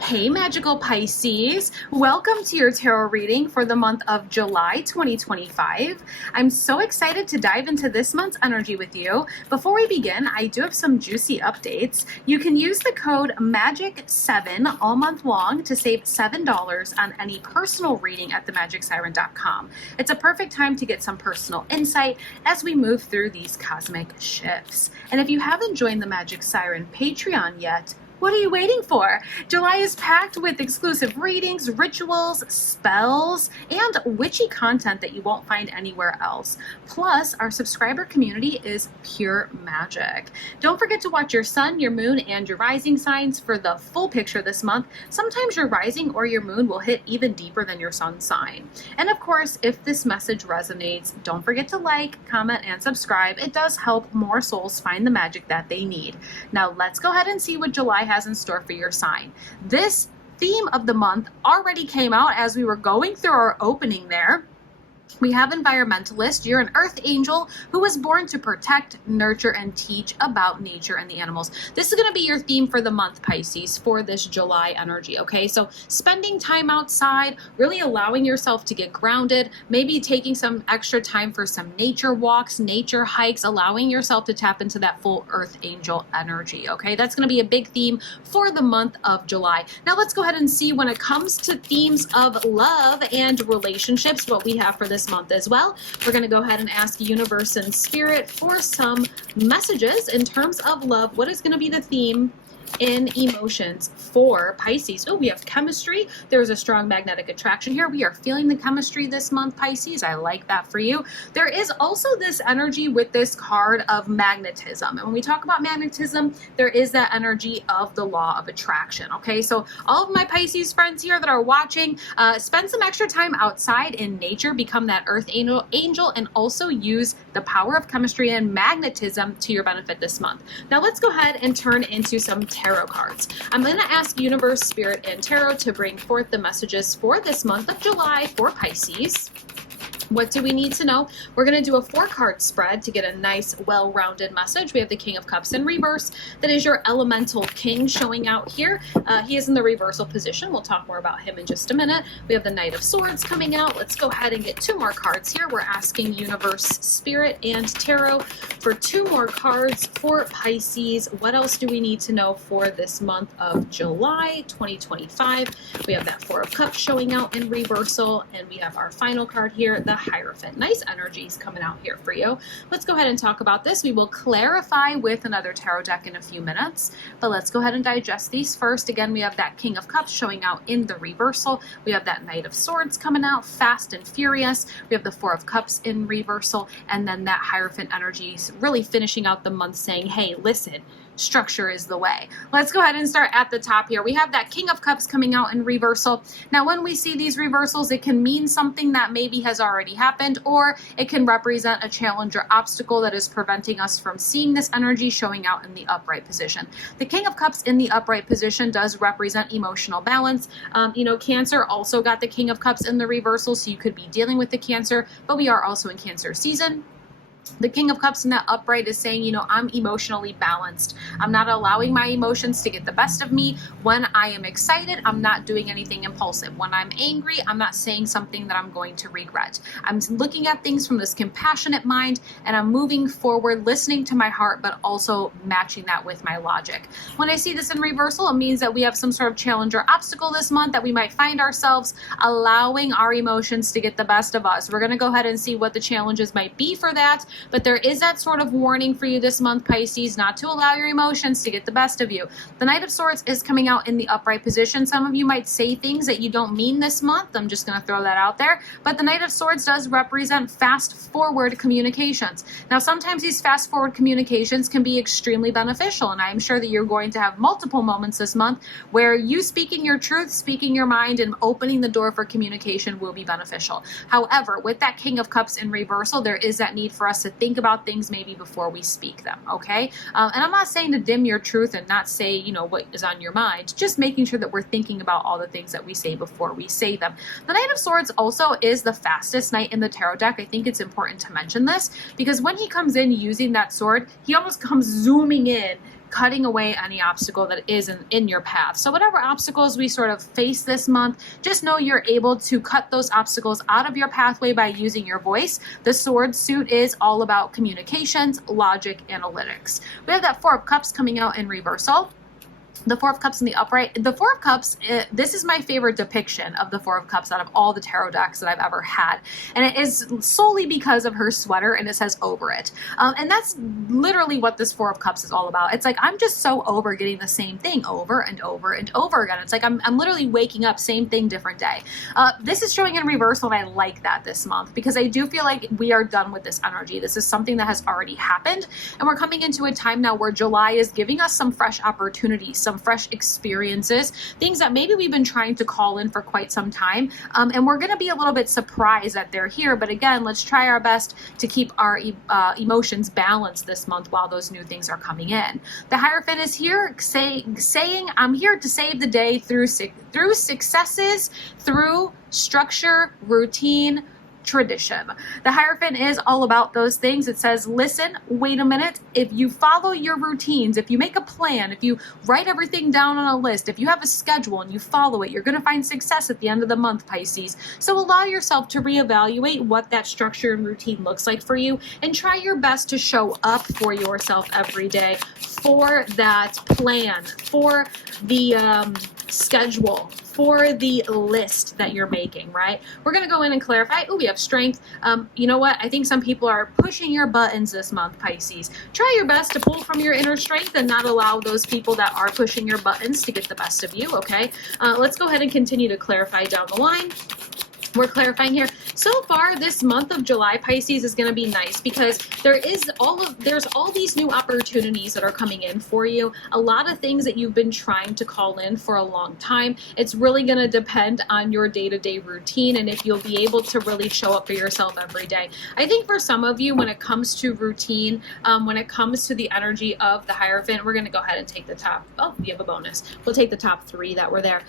Hey, magical Pisces. Welcome to your tarot reading for the month of July 2025. I'm so excited to dive into this month's energy with you. Before we begin, I do have some juicy updates. You can use the code MAGIC7 all month long to save $7 on any personal reading at themagicsiren.com. It's a perfect time to get some personal insight as we move through these cosmic shifts. And if you haven't joined the Magic Siren Patreon yet, what are you waiting for? July is packed with exclusive readings, rituals, spells, and witchy content that you won't find anywhere else. Plus, our subscriber community is pure magic. Don't forget to watch your sun, your moon, and your rising signs for the full picture this month. Sometimes your rising or your moon will hit even deeper than your sun sign. And of course, if this message resonates, don't forget to like, comment, and subscribe. It does help more souls find the magic that they need. Now, let's go ahead and see what July has in store for your sign. This theme of the month already came out as we were going through our opening there. We have environmentalist. You're an earth angel who was born to protect, nurture, and teach about nature and the animals. This is going to be your theme for the month, Pisces, for this July energy, okay? So spending time outside, really allowing yourself to get grounded, maybe taking some extra time for some nature walks, nature hikes, allowing yourself to tap into that full earth angel energy, okay? That's going to be a big theme for the month of July. Now let's go ahead and see when it comes to themes of love and relationships, what we have for this month as well. We're going to go ahead and ask universe and spirit for some messages in terms of love. What is going to be the theme in emotions for Pisces? Oh, we have chemistry. There's a strong magnetic attraction here. We are feeling the chemistry this month, Pisces. I like that for you. There is also this energy with this card of magnetism. And when we talk about magnetism, there is that energy of the law of attraction. Okay, so all of my Pisces friends here that are watching, spend some extra time outside in nature, become that earth angel, and also use the power of chemistry and magnetism to your benefit this month. Now let's go ahead and turn into some tarot cards. I'm going to ask universe, spirit, and tarot to bring forth the messages for this month of July for Pisces. What do we need to know? We're going to do a 4-card spread to get a nice, well-rounded message. We have the King of Cups in reverse. That is your elemental king showing out here. He is in the reversal position. We'll talk more about him in just a minute. We have the Knight of Swords coming out. Let's go ahead and get 2 more cards here. We're asking universe, spirit, and tarot for 2 more cards for Pisces. What else do we need to know for this month of July 2025? We have that 4 of Cups showing out in reversal, and we have our final card here, the Hierophant. Nice energies coming out here for you. Let's go ahead and talk about this. We will clarify with another tarot deck in a few minutes, but let's go ahead and digest these first. Again, we have that King of Cups showing out in the reversal. We have that Knight of Swords coming out, fast and furious. We have the 4 of Cups in reversal, and then that Hierophant energy really finishing out the month saying, hey, listen, structure is the way. Let's go ahead and start at the top here. We have that King of Cups coming out in reversal. Now, when we see these reversals, it can mean something that maybe has already happened, or it can represent a challenge or obstacle that is preventing us from seeing this energy showing out in the upright position. The King of Cups in the upright position does represent emotional balance. Cancer also got the King of Cups in the reversal, so you could be dealing with the Cancer, but we are also in Cancer season. The King of Cups in that upright is saying, I'm emotionally balanced. I'm not allowing my emotions to get the best of me. When I am excited, I'm not doing anything impulsive. When I'm angry, I'm not saying something that I'm going to regret. I'm looking at things from this compassionate mind, and I'm moving forward, listening to my heart, but also matching that with my logic. When I see this in reversal, it means that we have some sort of challenge or obstacle this month, that we might find ourselves allowing our emotions to get the best of us. We're going to go ahead and see what the challenges might be for that. But there is that sort of warning for you this month, Pisces, not to allow your emotions to get the best of you. The Knight of Swords is coming out in the upright position. Some of you might say things that you don't mean this month. I'm just going to throw that out there. But the Knight of Swords does represent fast-forward communications. Now, sometimes these fast-forward communications can be extremely beneficial, and I'm sure that you're going to have multiple moments this month where you speaking your truth, speaking your mind, and opening the door for communication will be beneficial. However, with that King of Cups in reversal, there is that need for us to think about things maybe before we speak them, okay? And I'm not saying to dim your truth and not say, what is on your mind, just making sure that we're thinking about all the things that we say before we say them. The Knight of Swords also is the fastest knight in the tarot deck. I think it's important to mention this because when he comes in using that sword, he almost comes zooming in cutting away any obstacle that is in your path. So whatever obstacles we sort of face this month, just know you're able to cut those obstacles out of your pathway by using your voice. The sword suit is all about communications, logic, analytics. We have that Four of Cups coming out in reversal. The Four of Cups in the upright. The Four of Cups, this is my favorite depiction of the Four of Cups out of all the tarot decks that I've ever had. And it is solely because of her sweater, and it says over it. And that's literally what this Four of Cups is all about. It's like, I'm just so over getting the same thing over and over and over again. It's like I'm literally waking up, same thing, different day. This is showing in reversal, and I like that this month because I do feel like we are done with this energy. This is something that has already happened, and we're coming into a time now where July is giving us some fresh opportunities, some fresh experiences, things that maybe we've been trying to call in for quite some time. And we're going to be a little bit surprised that they're here. But again, let's try our best to keep our emotions balanced this month while those new things are coming in. The Hierophant is here saying, I'm here to save the day through successes, through structure, routine, tradition. The Hierophant is all about those things. It says, listen, wait a minute. If you follow your routines, if you make a plan, if you write everything down on a list, if you have a schedule and you follow it, you're going to find success at the end of the month, Pisces. So allow yourself to reevaluate what that structure and routine looks like for you, and try your best to show up for yourself every day for that plan, for the schedule, for the list that you're making, right? We're going to go in and clarify. Oh, we have strength. You know what? I think some people are pushing your buttons this month, Pisces. Try your best to pull from your inner strength and not allow those people that are pushing your buttons to get the best of you, okay? Let's go ahead and continue to clarify down the line. We're clarifying here. So far, this month of July, Pisces, is going to be nice because there's all these new opportunities that are coming in for you. A lot of things that you've been trying to call in for a long time. It's really going to depend on your day-to-day routine and if you'll be able to really show up for yourself every day. I think for some of you, when it comes to routine, when it comes to the energy of the Hierophant, we're going to go ahead and take the top. Oh, we have a bonus. We'll take the top three that were there.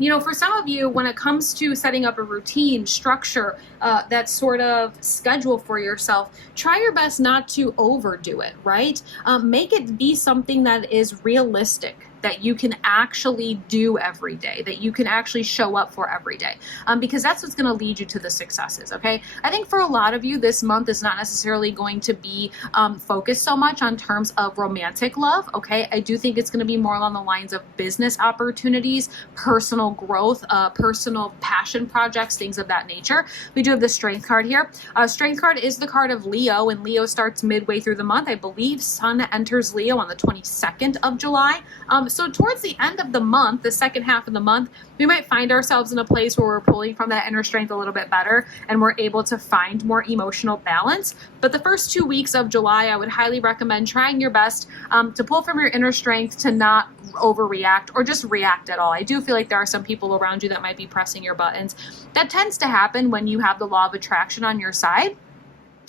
You know, for some of you, when it comes to setting up a routine, structure, that sort of schedule for yourself, try your best not to overdo it, right? Make it be something that is realistic, that you can actually do every day, that you can actually show up for every day, because that's what's going to lead you to the successes, okay? I think for a lot of you, this month is not necessarily going to be focused so much on terms of romantic love, okay? I do think it's going to be more along the lines of business opportunities, personal growth, personal passion projects, things of that nature. We do have the Strength card here. Strength card is the card of Leo, and Leo starts midway through the month. I believe Sun enters Leo on the 22nd of July. So towards the end of the month, the second half of the month, we might find ourselves in a place where we're pulling from that inner strength a little bit better and we're able to find more emotional balance. But the first 2 weeks of July, I would highly recommend trying your best to pull from your inner strength, to not overreact or just react at all. I do feel like there are some people around you that might be pressing your buttons. That tends to happen when you have the law of attraction on your side.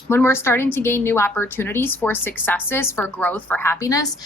When we're starting to gain new opportunities for successes, for growth, for happiness,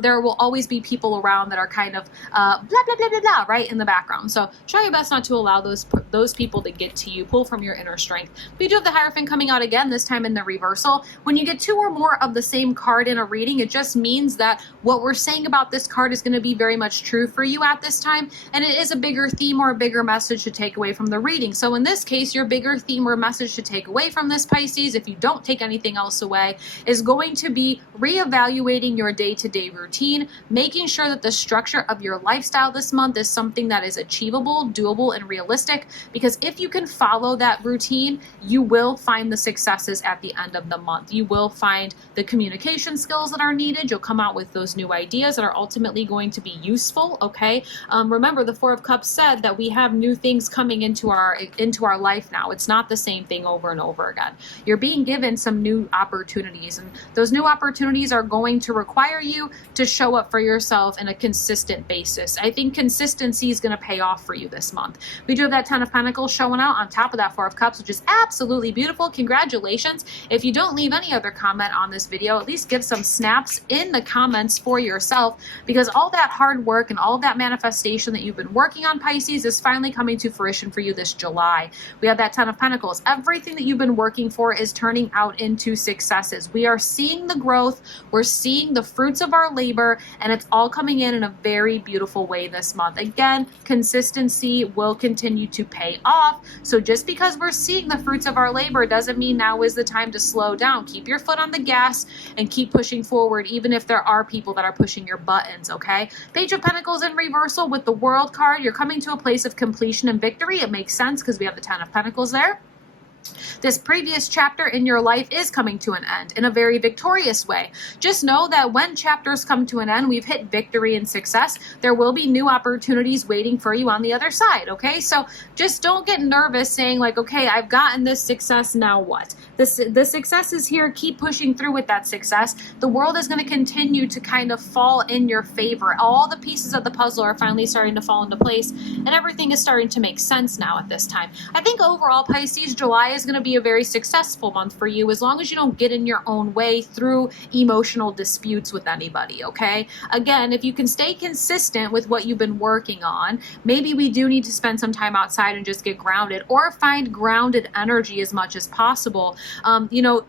there will always be people around that are kind of blah, blah, blah, blah, blah, right in the background. So try your best not to allow those people to get to you. Pull from your inner strength. We do have the Hierophant coming out again, this time in the reversal. When you get two or more of the same card in a reading, it just means that what we're saying about this card is going to be very much true for you at this time. And it is a bigger theme or a bigger message to take away from the reading. So in this case, your bigger theme or message to take away from this, Pisces, if you don't take anything else away, is going to be reevaluating your day-to-day routine, making sure that the structure of your lifestyle this month is something that is achievable, doable, and realistic. Because if you can follow that routine, you will find the successes at the end of the month. You will find the communication skills that are needed. You'll come out with those new ideas that are ultimately going to be useful, okay? Remember, the Four of Cups said that we have new things coming into our life now. It's not the same thing over and over again. You're being given some new opportunities, and those new opportunities are going to require you to show up for yourself in a consistent basis. I think consistency is going to pay off for you this month. We do have that Ten of Pentacles showing out on top of that Four of Cups, which is absolutely beautiful. Congratulations. If you don't leave any other comment on this video, at least give some snaps in the comments for yourself, because all that hard work and all that manifestation that you've been working on, Pisces, is finally coming to fruition for you this July. We have that Ten of Pentacles. Everything that you've been working for is turning turning out into successes. We are seeing the growth, we're seeing the fruits of our labor, and it's all coming in a very beautiful way this month. Again, consistency will continue to pay off. So just because we're seeing the fruits of our labor doesn't mean now is the time to slow down. Keep your foot on the gas and keep pushing forward, even if there are people that are pushing your buttons, okay? Page of Pentacles in reversal with the World card. You're coming to a place of completion and victory. It makes sense because we have the Ten of Pentacles there. This previous chapter in your life is coming to an end in a very victorious way. Just know that when chapters come to an end, we've hit victory and success. There will be new opportunities waiting for you on the other side, okay? So just don't get nervous saying like, okay, I've gotten this success, now what? The success is here. Keep pushing through with that success. The world is going to continue to kind of fall in your favor. All the pieces of the puzzle are finally starting to fall into place, and everything is starting to make sense now at this time. I think overall, Pisces, July is going to be a very successful month for you as long as you don't get in your own way through emotional disputes with anybody, okay? Again, if you can stay consistent with what you've been working on, maybe we do need to spend some time outside and just get grounded, or find grounded energy as much as possible.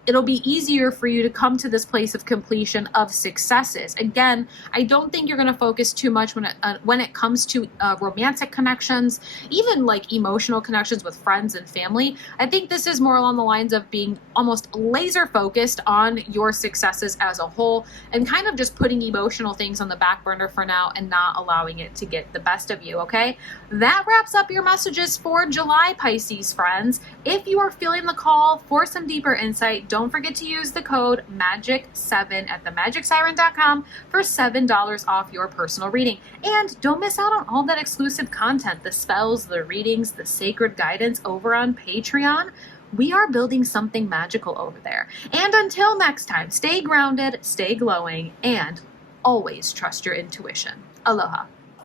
It'll be easier for you to come to this place of completion of successes. Again, I don't think you're going to focus too much when it comes to romantic connections, even like emotional connections with friends and family. I think this is more along the lines of being almost laser focused on your successes as a whole, and kind of just putting emotional things on the back burner for now and not allowing it to get the best of you, okay? That wraps up your messages for July, Pisces friends. If you are feeling the call for some deeper insight, don't forget to use the code MAGIC7 at themagicsiren.com for $7 off your personal reading. And don't miss out on all that exclusive content, the spells, the readings, the sacred guidance over on Patreon. We are building something magical over there. And until next time, stay grounded, stay glowing, and always trust your intuition. Aloha.